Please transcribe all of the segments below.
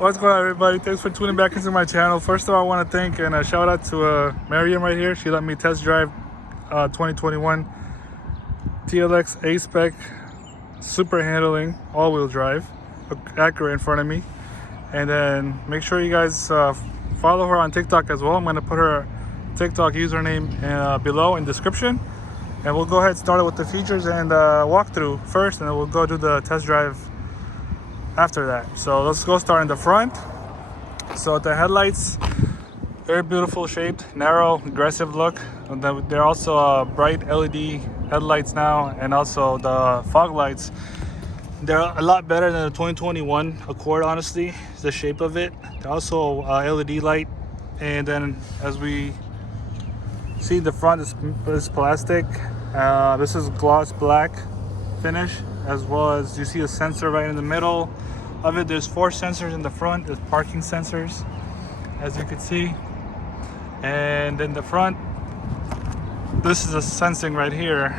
What's going on, everybody? Thanks for tuning back into my channel. First of all, I want to thank and a shout out to Mariam right here. She let me test drive 2021 TLX A-Spec super handling all-wheel drive Acura in front of me. And then make sure you guys follow her on TikTok as well. I'm going to put her TikTok username below in description. And we'll go ahead and start with the features and walkthrough first, and then we'll go do the test drive after that. So let's go start in the front. So the headlights, very beautiful shaped, narrow, aggressive look. And then they're also bright LED headlights now, and also the fog lights. They're a lot better than the 2021 Accord, honestly, the shape of it. They're also LED light. And then as we see, the front is plastic. This is gloss black finish, as well as you see a sensor right in the middle of it. There's 4 sensors in the front. There's parking sensors, as you can see. And in the front, this is a sensing right here.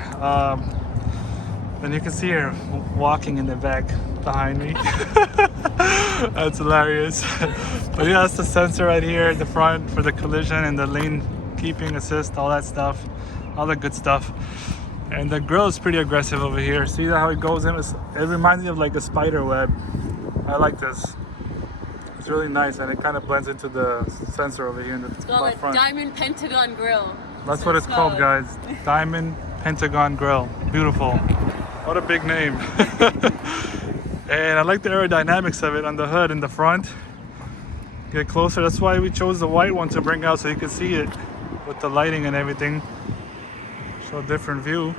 And you can see her walking in the back behind me. That's hilarious. But yeah, that's the sensor right here in the front for the collision and the lane keeping assist, all that stuff, all the good stuff. And the grill is pretty aggressive over here. See how it goes in? It reminds me of like a spider web. I like this. It's really nice, and it kind of blends into the sensor over here in the front. It's called a diamond pentagon grill. That's what it's called, guys. Diamond Pentagon Grill. Beautiful. What a big name. And I like the aerodynamics of it on the hood in the front. Get closer. That's why we chose the white one to bring out, so you can see it with the lighting and everything. Show a different view.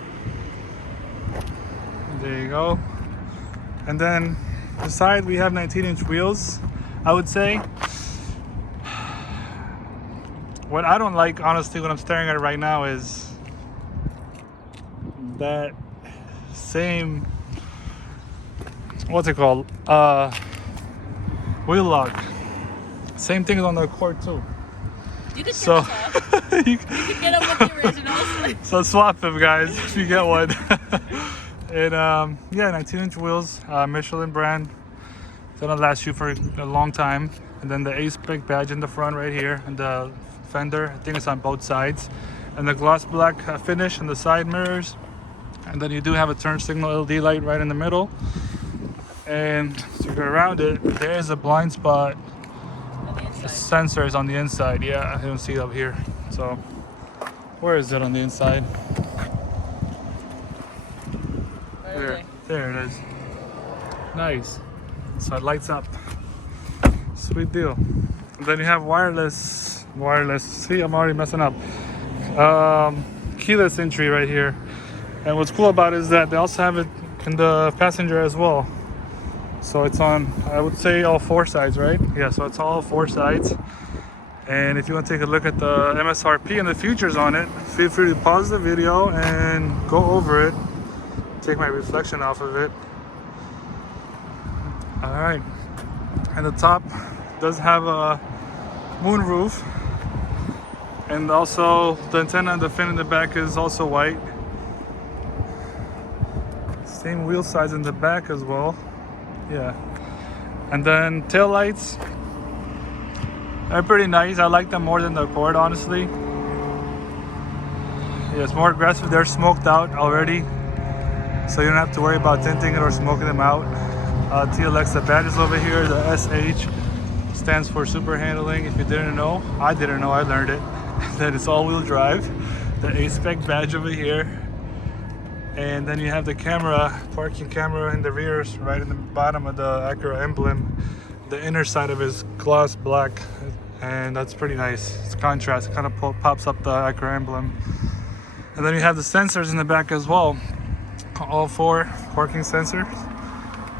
There you go. And then the side, we have 19-inch wheels. I would say what I don't like, honestly, when I'm staring at it right now, is that same, what's it called, wheel lock. Same thing is on the Accord too. You could so you could get them with the originals. So swap them, guys, if you get one. And yeah, 19-inch wheels, Michelin brand. It's gonna last you for a long time. And then the A-Spec badge in the front right here, and the fender, I think it's on both sides. And the gloss black finish and the side mirrors. And then you do have a turn signal LED light right in the middle. And as you go around it, there is a blind spot sensors on the inside. Yeah, I don't see it up here. So where is it on the inside? There it is. Nice. So it lights up. Sweet deal. And then you have wireless. See, I'm already messing up. Keyless entry right here. And what's cool about it is that they also have it in the passenger as well. So it's on, I would say, all 4 sides, right? Yeah, so it's all 4 sides. And if you want to take a look at the MSRP and the features on it, feel free to pause the video and go over it. Take my reflection off of it. All right. And the top does have a moonroof. And also the antenna and the fin in the back is also white. Same wheel size in the back as well. Yeah. And then tail lights, they're pretty nice. I like them more than the Accord, honestly. Yeah, it's more aggressive. They're smoked out already, so you don't have to worry about tinting it or smoking them out. TLX, the badge is over here. The SH stands for super handling. If you didn't know, I didn't know, I learned it. That it's all-wheel drive. The A-Spec badge over here. And then you have the camera, parking camera in the rear, right in the bottom of the Acura emblem. The inner side of it is gloss black, and that's pretty nice. It's contrast, it kind of pops up the Acura emblem. And then you have the sensors in the back as well. All 4 parking sensors.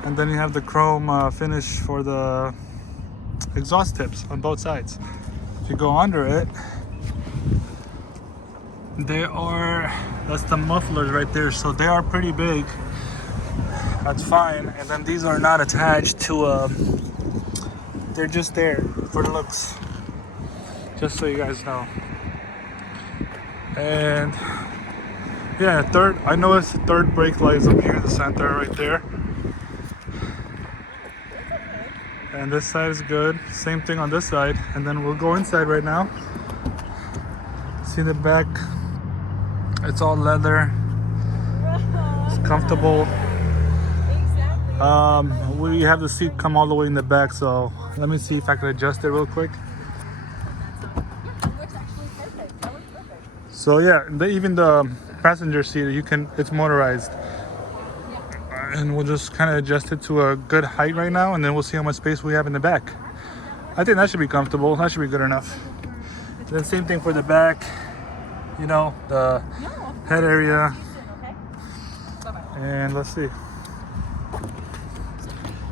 And then you have the chrome finish for the exhaust tips on both sides. If you go under it, that's the mufflers right there, so they are pretty big. That's fine. And then these are not attached to they're just there for looks, just so you guys know. And yeah, I noticed the third brake light is up here in the center right there. And this side is good. Same thing on this side. And then we'll go inside right now. See the back. It's all leather. It's comfortable. We have the seat come all the way in the back, so let me see if I can adjust it real quick. So yeah, even the passenger seat, it's motorized. And we'll just kind of adjust it to a good height right now, and then we'll see how much space we have in the back. I think that should be comfortable. That should be good enough. Then same thing for the back. You know, the head area. And let's see.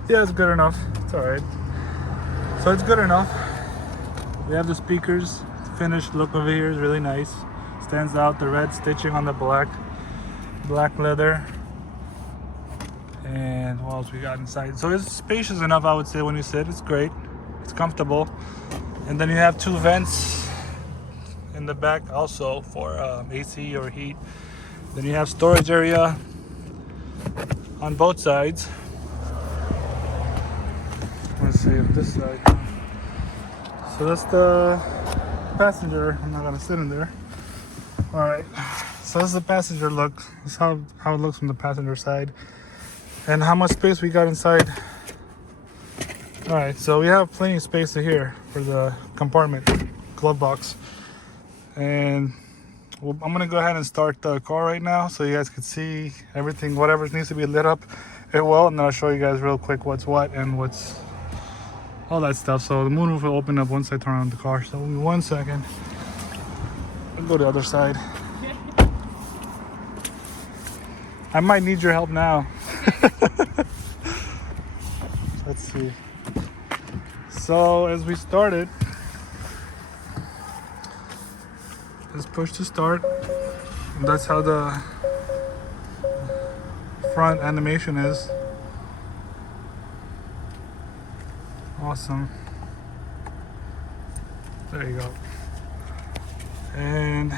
Yeah, it's good enough. It's all right. So it's good enough. We have the speakers. The finished look over here is really nice. Stands out. The red stitching on the black leather. And what else we got inside? So it's spacious enough, I would say, when you sit. It's great. It's comfortable. And then you have 2 vents in the back also for AC or heat. Then you have storage area on both sides. Let's see if this side. So that's the passenger. I'm not gonna sit in there. All right. So this is the passenger look. This is how it looks from the passenger side. And how much space we got inside. All right, so we have plenty of space here for the compartment, glove box. And I'm gonna go ahead and start the car right now so you guys can see everything, whatever needs to be lit up, it will. And then I'll show you guys real quick what's what and what's all that stuff. So the moonroof will open up once I turn on the car. So 1 second. I'll go to the other side. I might need your help now. Let's see. So as we started, just push to start. And that's how the front animation is. Awesome. There you go. And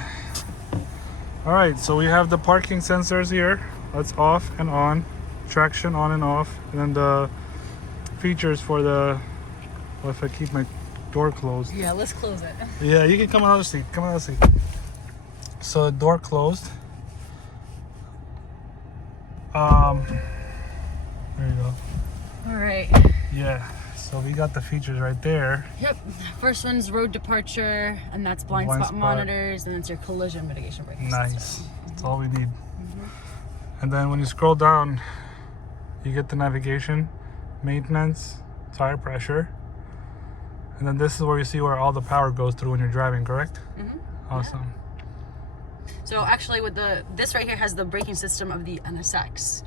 all right, so we have the parking sensors here. That's off and on. Traction on and off, and then the features for the, well, if I keep my door closed. Yeah, let's close it. Yeah, you can come another seat. Come another seat. So the door closed. There you go. All right. Yeah. So we got the features right there. Yep. First one's road departure, and that's blind spot monitors, and it's your collision mitigation braking Nice. system. That's all we need. And then when you scroll down, you get the navigation, maintenance, tire pressure. And then this is where you see where all the power goes through when you're driving, correct? Awesome. Yeah. So actually with this right here has the braking system of the NSX.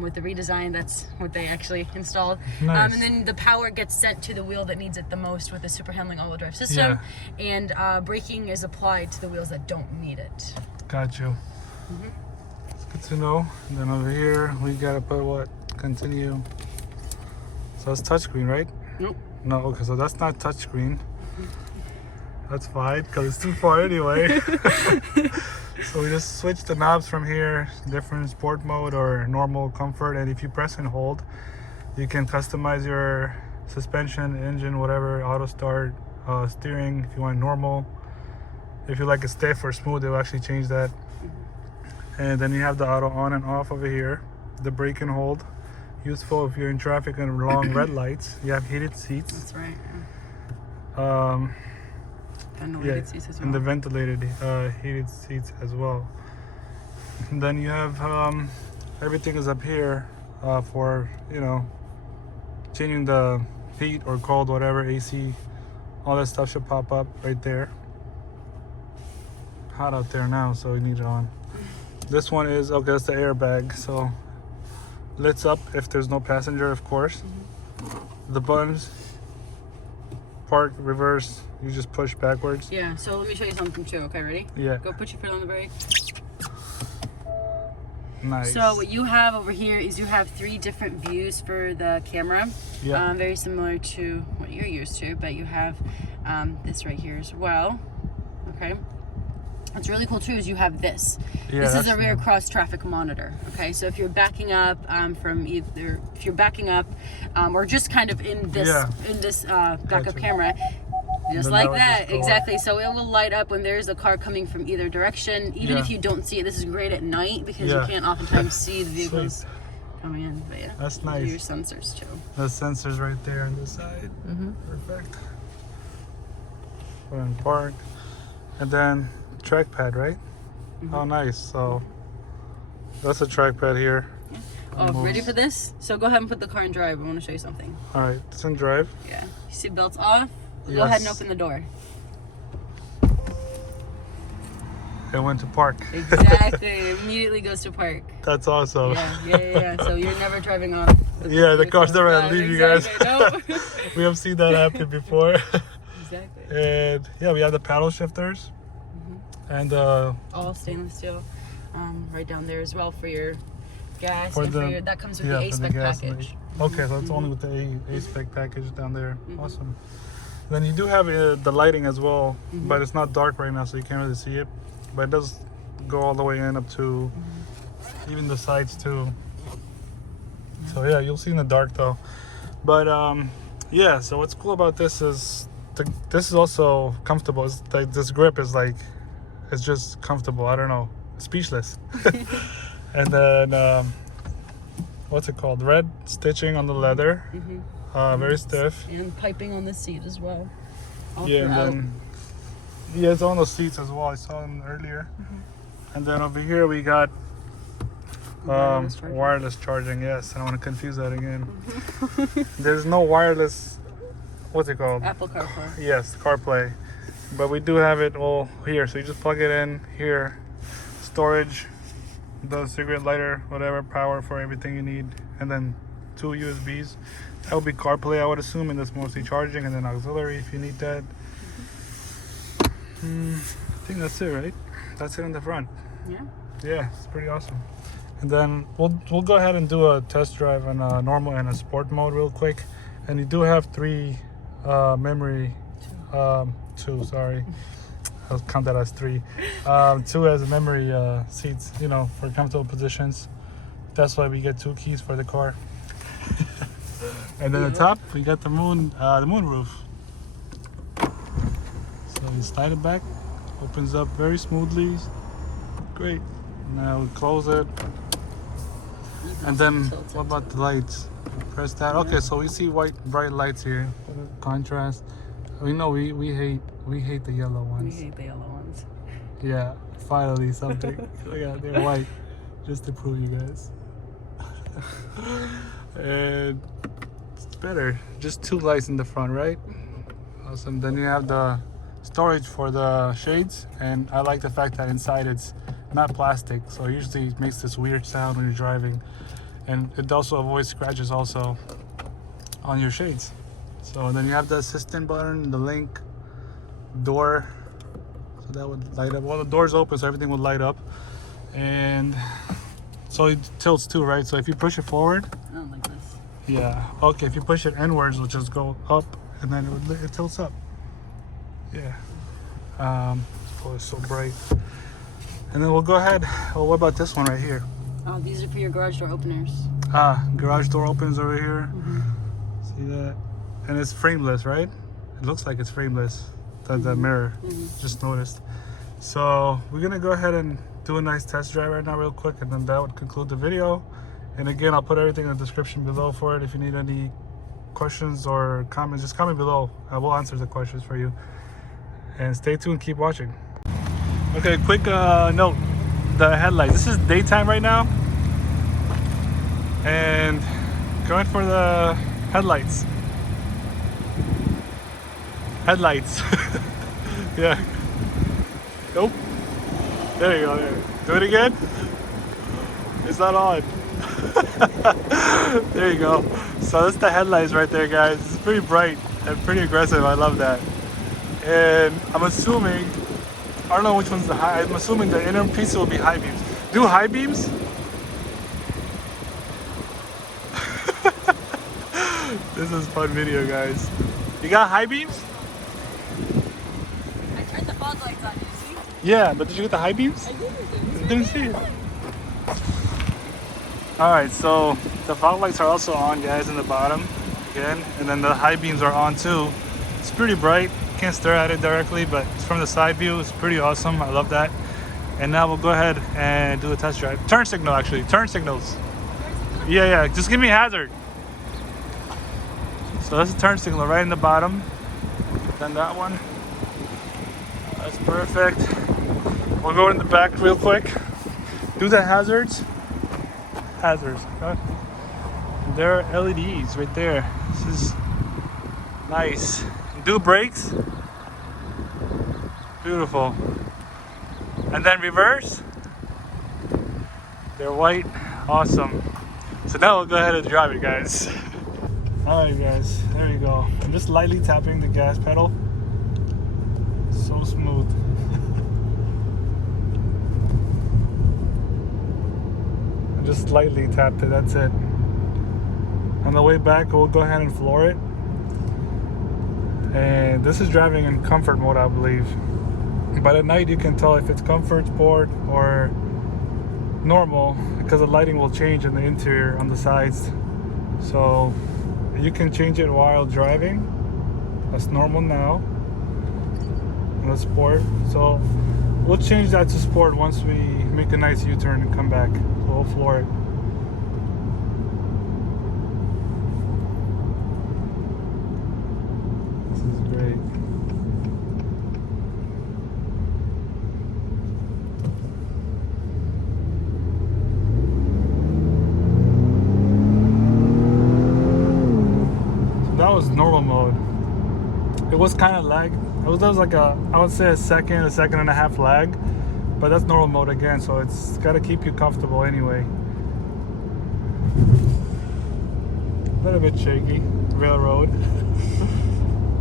With the redesign, that's what they actually installed. Nice. And then the power gets sent to the wheel that needs it the most with the super handling all-wheel drive system. And braking is applied to the wheels that don't need it. Got you. It's good to know. And then over here, we gotta put what? Continue. So that's touchscreen, right? Nope. No, okay, so that's not touchscreen. That's fine, because it's too far anyway. So we just switch the knobs from here, different sport mode or normal comfort. And if you press and hold, you can customize your suspension, engine, whatever, auto start, steering, if you want normal. If you like it stiff or smooth, they'll actually change that. And then you have the auto on and off over here. The brake and hold, useful if you're in traffic and long red lights. You have heated seats. That's right. Ventilated seats as well. And the ventilated heated seats as well. And then you have everything is up here for, you know, changing the heat or cold, whatever, AC, all that stuff should pop up right there. Hot out there now, so we need it on. This one is, okay, that's the airbag, so lights up if there's no passenger, of course. The buttons, park, reverse, you just push backwards. Yeah, so let me show you something too, okay, ready? Yeah. Go put your foot on the brake. Nice. So what you have over here is you have 3 different views for the camera. Yeah. Very similar to what you're used to, but you have this right here as well. Okay. What's really cool too is you have this. Yeah, this is that's a rear new. cross traffic monitor. Okay, so if you're backing up or just kind of in this backup Gotcha. camera, just Then like that would that, just go exactly. So it will light up when there's a car coming from either direction, even Yeah. if you don't see it. This is great at night because Yeah. you can't oftentimes see the vehicles Sweet. coming in. But yeah, That's those are nice. your sensors too. The sensors right there on the side. Perfect. Put in park. And then trackpad, right? Oh, nice. So that's a trackpad here. Oh, ready for this? So go ahead and put the car in drive. I want to show you something. All right, it's in drive. Yeah. Seat belts off. Go Yes. ahead and open the door. It went to park. Exactly. It immediately goes to park. That's awesome. Yeah. So you're never driving off. Yeah, the car's never gonna leave you guys. Exactly. No. We have seen that happen before. Exactly. And yeah, we have the paddle shifters. And All stainless steel. Right down there as well for your gas. That comes with the for A-Spec gas package. Okay, so it's only with the A-Spec package down there. Awesome. Then you do have the lighting as well, but it's not dark right now, so you can't really see it. But it does go all the way in up to even the sides too. So yeah, you'll see in the dark though. But yeah, so what's cool about this is this is also comfortable. It's like this grip is like, it's just comfortable. I don't know, speechless. And then what's it called? Red stitching on the leather, very stiff. And piping on the seat as well. All Yeah, and throughout. then it's on the seats as well. I saw them earlier. And then over here we got wireless charging. Yes, I don't want to confuse that again. There's no wireless. What's it called? Apple CarPlay. Yes, CarPlay. But we do have it all here. So you just plug it in here. Storage, the cigarette lighter, whatever, power for everything you need, and then 2 USBs. That would be CarPlay, I would assume, and that's mostly charging, and then auxiliary if you need that. I think that's it, right? That's it in the front. Yeah, it's pretty awesome. And then we'll go ahead and do a test drive on a normal and a sport mode real quick. And you do have 3 memory, 2, sorry. I'll count that as 3. 2 as memory seats, for comfortable positions. That's why we get 2 keys for the car. And then the top, we got the moon roof. So you slide it back, opens up very smoothly. Great. Now we close it. And then what about the lights? Press that. Okay, so we see white bright lights here. Contrast. We know we hate the yellow ones. We hate the yellow ones. Yeah, finally something. Yeah, they're white, just to prove you guys. And it's better. Just 2 lights in the front, right? Awesome. Then you have the storage for the shades, and I like the fact that inside it's not plastic, so usually it makes this weird sound when you're driving, and it also avoids scratches also on your shades. So then you have the assistant button, the link, door, so that would light up. Well, the door's open, so everything would light up, and so it tilts too, right? So if you push it forward, Oh, like this. yeah, okay, if you push it inwards, it'll just go up, and then it tilts up. Yeah. Oh, it's so bright. And then we'll go ahead. Oh, what about this one right here? Oh, these are for your garage door openers. Garage door opens over here. See that? And it's frameless, right? It looks like it's frameless. The mirror. Just noticed. So we're gonna go ahead and do a nice test drive right now real quick, and then that would conclude the video. And again, I'll put everything in the description below for it. If you need any questions or comments, just comment below. I will answer the questions for you. And stay tuned, keep watching. Okay, quick note, the headlights. This is daytime right now, and going for the headlights. Yeah. Nope. There you go. There. Do it again. It's not on. There you go. So that's the headlights right there, guys. It's pretty bright and pretty aggressive. I love that. And I'm assuming, I don't know which one's the high. I'm assuming the inner piece will be high beams. Do high beams? This is a fun video, guys. You got high beams? I turned the fog lights on, you see? Yeah, but did you get the high beams? I didn't. I didn't see it. Alright, so the fog lights are also on, guys, in the bottom again, and then the high beams are on too. It's pretty bright. Can't stare at it directly, but from the side view, it's pretty awesome. I love that. And now we'll go ahead and do a test drive. Turn signal, actually. Turn signals. Yeah. Just give me hazard. So that's a turn signal right in the bottom. Then that one. That's perfect. We'll go in the back real quick. Do the hazards. Hazards. Okay. There are LEDs right there. This is nice. Do brakes. Beautiful. And then reverse. They're white. Awesome. So now we'll go ahead and drive it, guys. Alright, guys. There you go. I'm just lightly tapping the gas pedal. So smooth. I just lightly tapped it. That's it. On the way back, we'll go ahead and floor it. And this is driving in comfort mode, I believe. But at night you can tell if it's comfort, sport, or normal, because the lighting will change in the interior on the sides. So you can change it while driving. That's normal now. And that's sport. So we'll change that to sport once we make a nice U-turn and come back. So we'll floor it. This is great. That was normal mode. It was kind of lag. There was like I would say a second and a half lag, but that's normal mode again, so it's got to keep you comfortable anyway. A little bit shaky, railroad.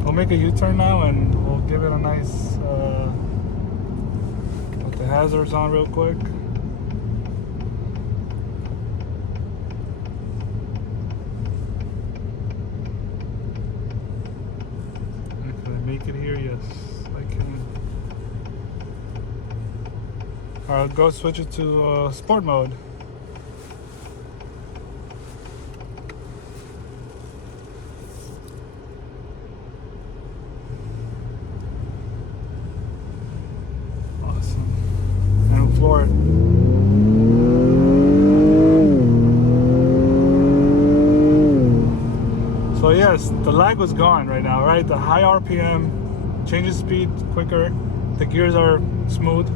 We'll make a U-turn now and we'll give it a nice, put the hazards on real quick. Make it here, yes, I can. Alright, go switch it to sport mode. Awesome. And we'll floor it. So yes, the lag was gone right now, right? The high RPM changes speed quicker. The gears are smooth.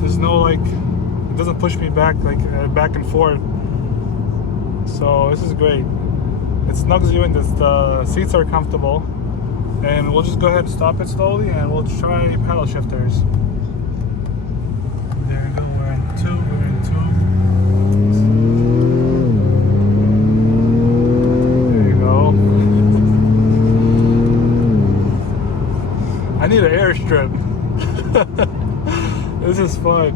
There's no like, it doesn't push me back like back and forth. So this is great. It snugs you in. The seats are comfortable. And we'll just go ahead and stop it slowly and we'll try paddle shifters. There we go, we're in two. I need an airstrip. This is fun.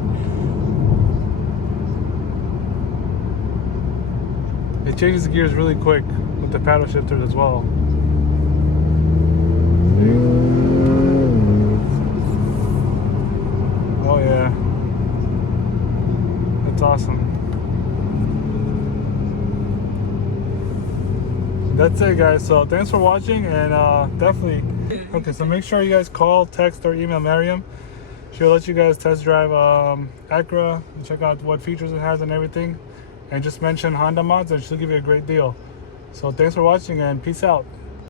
It changes the gears really quick with the paddle shifters as well. See? Oh yeah. That's awesome. That's it, guys. So thanks for watching, and definitely. Okay, so make sure you guys call, text, or email Mariam. She'll let you guys test drive Acura and check out what features it has and everything. And just mention Honda Mods and she'll give you a great deal. So thanks for watching and peace out.